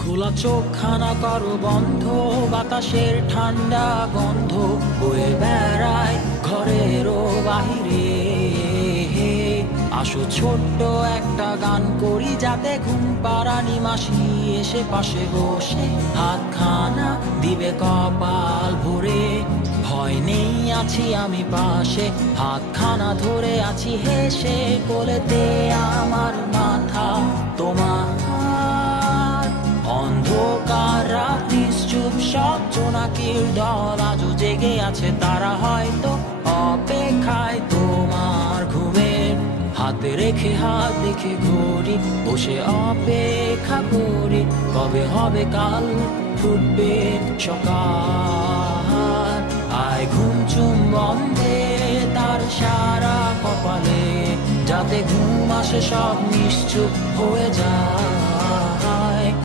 খোলা চোখখানা করো বন্ধ, বাতাসের ঠান্ডা গন্ধ বয়ে বেড়ায় ঘরেরও বাহিরে। আসো ছোট্ট একটা গান করি, যাতে ঘুম পাড়ানি মাসি এসে পাশে বসে হাতখানা দিবে কপাল ভরে। ভয় নেই, আছি আমি পাশে, হাতখানা ধরে আছি হেসে, কোলেতে আমার মাথা তোমার। অন্ধকার রাত নিশ্চুপ, সব জোনাকির দল আজও জেগে আছে, তারা হয়তো অপেক্ষায় তোমার ঘুমের। হাতে রেখে হাত দেখে ঘড়ি, বসে অপেক্ষা করি, কবে হবে কাল, ফুটবে সকাল। আয় ঘুম চুম বন্ধে তার সারা কপালে, যাতে ঘুম আসে সব নিশ্চুপ হয়ে যায়।